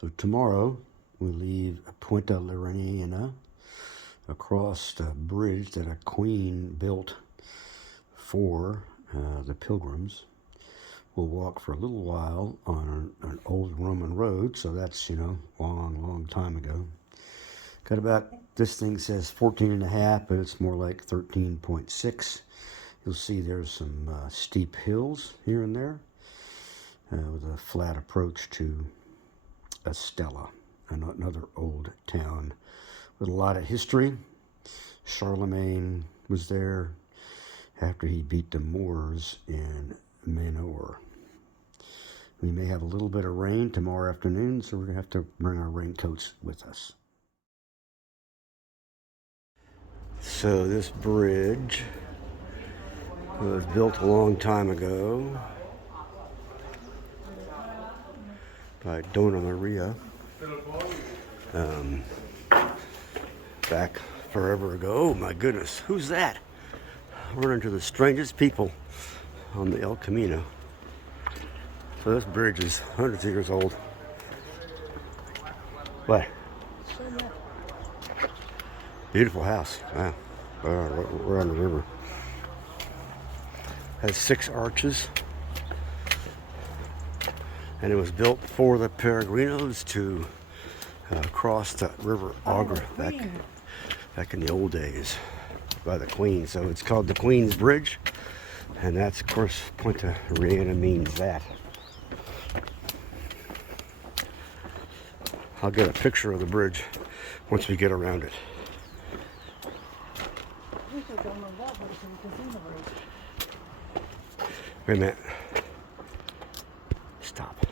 So tomorrow we leave Puenta across the bridge that a queen built for the pilgrims. We'll walk for a little while on an old Roman road, so that's, long time ago. Got about, this thing says 14 and a half, but it's more like 13.6. You'll see there's some steep hills here and there with a flat approach to Estella, another old town with a lot of history. Charlemagne was there after he beat the Moors in Manor. We may have a little bit of rain tomorrow afternoon, so we're going to have to bring our raincoats with us. So this bridge was built a long time ago by Donna Maria. Back forever ago. Oh my goodness, who's that? Run into the strangest people on the El Camino. So this bridge is hundreds of years old. What? Beautiful house. Wow. We're on the river. Has 6 arches. And it was built for the peregrinos to cross the river Agra back in the old days by the Queen. So it's called the Queen's Bridge. And that's, of course, Puenta Reina means that. I'll get a picture of the bridge once we get around it. Wait a minute. Stop.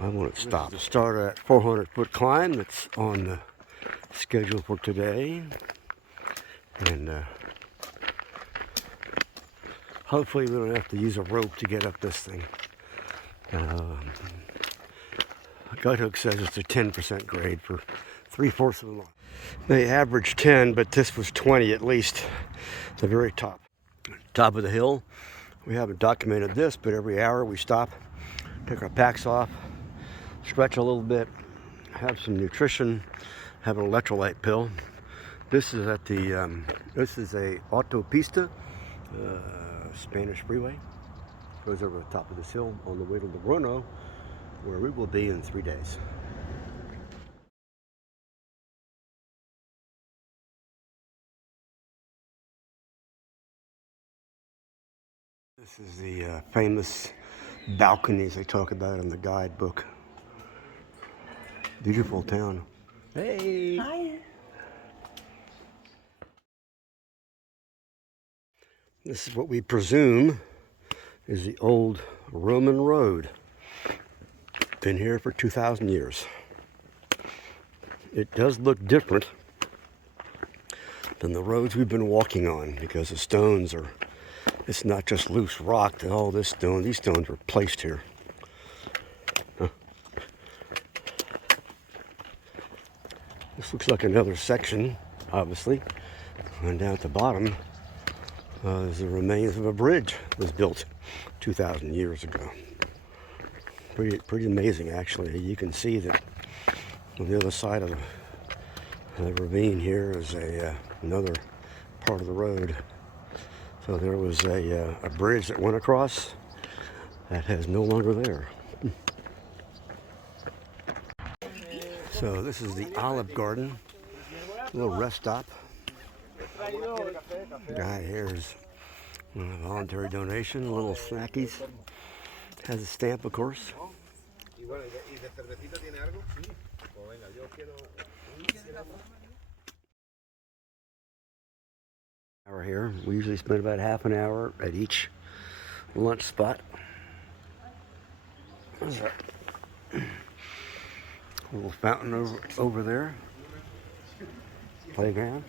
I want it stopped. Start at 400-foot climb that's on the schedule for today. And hopefully we don't have to use a rope to get up this thing. Guthook says it's a 10% grade for 3/4 of a mile. They averaged 10, but this was 20 at least. The very top of the hill. We haven't documented this, but every hour we stop, take our packs off, stretch a little bit, have some nutrition, have an electrolyte pill. This is at the, this is a autopista, Spanish freeway. Goes over the top of this hill on the way to Logrono, where we will be in 3 days. This is the famous balconies they talk about in the guidebook. Beautiful town. Hey! Hi. This is what we presume is the old Roman road. Been here for 2,000 years. It does look different than the roads we've been walking on because the stones are, it's not just loose rock. All this stone, these stones were placed here. Huh. This looks like another section, obviously. And down at the bottom, there's the remains of a bridge that was built 2,000 years ago. Pretty amazing, actually. You can see that on the other side of the ravine here is another part of the road. So there was a bridge that went across that is no longer there. So this is the Olive Garden, a little rest stop. Guy here is a voluntary donation, a little snackies. Has a stamp, of course. Hour here. We usually spend about half an hour at each lunch spot. There's a little fountain over there. Playground.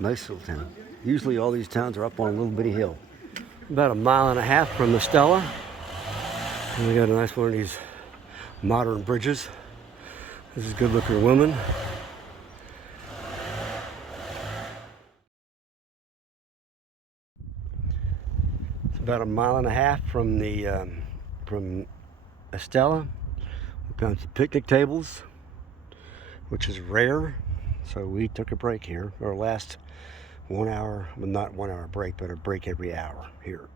Nice little town. Usually all these towns are up on a little bitty hill. About 1.5 miles from Estella. And we got a nice one of these modern bridges. This is a good looking woman. It's about 1.5 miles from the from Estella. We found some picnic tables, which is rare. So we took a break here. Our last 1 hour, well, not 1 hour break, but a break every hour here.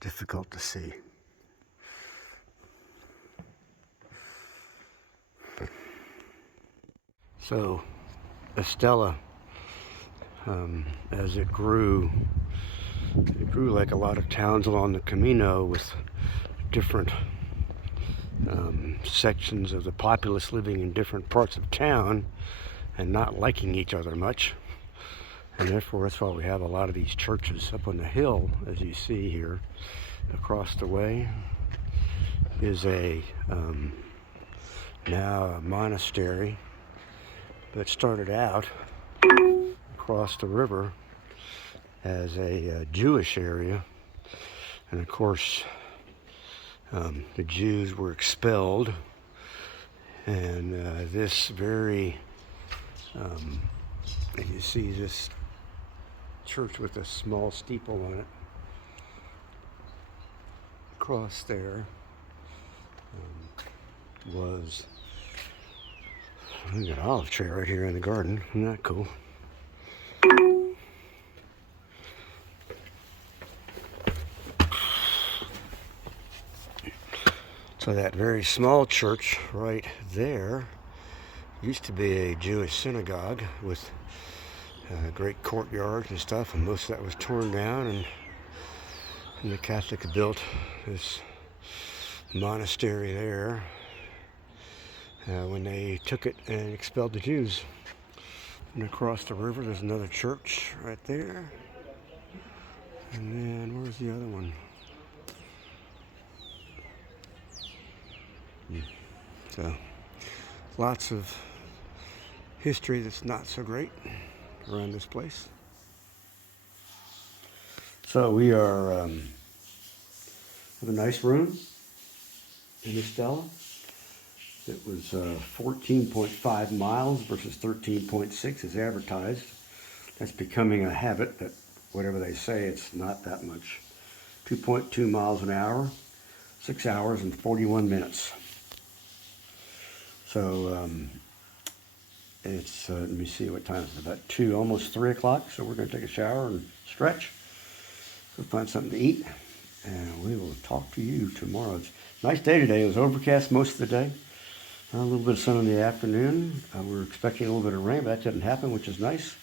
Difficult to see. So, Estella, as it grew like a lot of towns along the Camino with different sections of the populace living in different parts of town and not liking each other much. And therefore, that's why we have a lot of these churches up on the hill, as you see here. Across the way is now a monastery that started out across the river as a Jewish area. And of course, the Jews were expelled, and this very, you see this church with a small steeple on it across there was, we got an olive tree right here in the garden. Isn't that cool? So that very small church right there used to be a Jewish synagogue with great courtyards and stuff, and most of that was torn down, and the Catholics built this monastery there when they took it and expelled the Jews. And across the river there's another church right there, and then where's the other one? So lots of history that's not so great around this place. So we are have a nice room in Estella. It was 14.5 miles versus 13.6 as advertised. That's becoming a habit that whatever they say, it's not that much. 2.2 miles an hour, 6 hours and 41 minutes. So it's, let me see what time it's about 2, almost 3 o'clock. So we're going to take a shower and stretch. Go find something to eat. And we will talk to you tomorrow. It's a nice day today. It was overcast most of the day. A little bit of sun in the afternoon. We're expecting a little bit of rain, but that didn't happen, which is nice.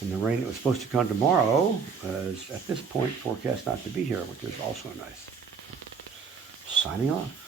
And the rain that was supposed to come tomorrow is at this point forecast not to be here, which is also nice. Signing off.